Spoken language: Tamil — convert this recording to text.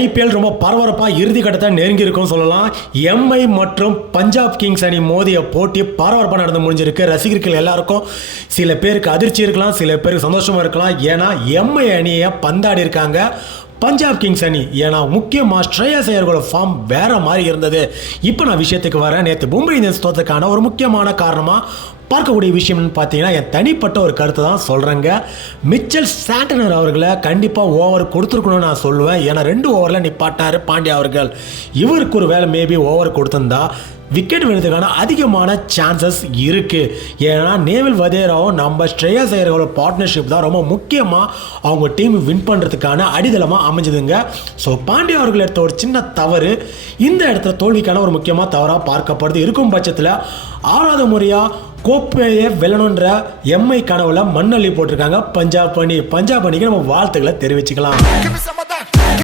ஐபிஎல் ரொம்ப பரபரப்பாக இறுதி கட்டத்தை நெருங்கி இருக்கும்னு சொல்லலாம். எம்ஐ மற்றும் பஞ்சாப் கிங்ஸ் அணி மோதிய போட்டி பரபரப்பாக நடந்து முடிஞ்சிருக்கு. ரசிகர்கள் எல்லாருக்கும் சில பேருக்கு அதிர்ச்சி இருக்கலாம், சில பேருக்கு சந்தோஷமாக இருக்கலாம். ஏன்னா எம்ஐ அணியை பந்தாடி இருக்காங்க பஞ்சாப் கிங்ஸ் அணி. ஏன்னா முக்கியமாக ஸ்ரேயஸ் ஐயரோட ஃபார்ம் வேற மாதிரி இருந்தது. இப்போ நான் விஷயத்துக்கு வரேன். நேற்று மும்பை இந்தியன்ஸ் தோத்ததுக்கான ஒரு முக்கியமான காரணமாக பார்க்கக்கூடிய விஷயம்னு பார்த்தீங்கன்னா என் தனிப்பட்ட ஒரு கருத்து தான் சொல்கிறேங்க. மிச்சல் சாண்டனர் அவர்களை கண்டிப்பாக ஓவர் கொடுத்துருக்கணும்னு நான் சொல்லுவேன். ஏன்னா 2 ஓவரில் நிப்பாட்டார் பாண்டியா அவர்கள். இவருக்கு ஒரு வேலை மேபி ஓவர் கொடுத்துருந்தா விக்கெட் விழுறதுக்கான அதிகமான சான்சஸ் இருக்குது. ஏன்னா நேவில் வதேராவும் நம்ம ஸ்ரேயஸ் ஐயரோட பார்ட்னர்ஷிப் தான் ரொம்ப முக்கியமாக அவங்க டீம் வின் பண்ணுறதுக்கான அடித்தளமாக அமைஞ்சதுங்க. ஸோ பாண்டியா அவர்கள் எடுத்த ஒரு சின்ன தவறு இந்த இடத்துல தோல்விக்கான ஒரு முக்கியமாக தவறாக பார்க்கப்படுது. இருக்கும் பட்சத்தில் 6வது முறையாக கோப்பையை வெல்லணுன்ற எம்ஐ கனவுல மண்ணள்ளி போட்டிருக்காங்க பஞ்சாப் அணி. பஞ்சாப் அணிக்கு நம்ம வாழ்த்துக்களை தெரிவிச்சுக்கலாம்.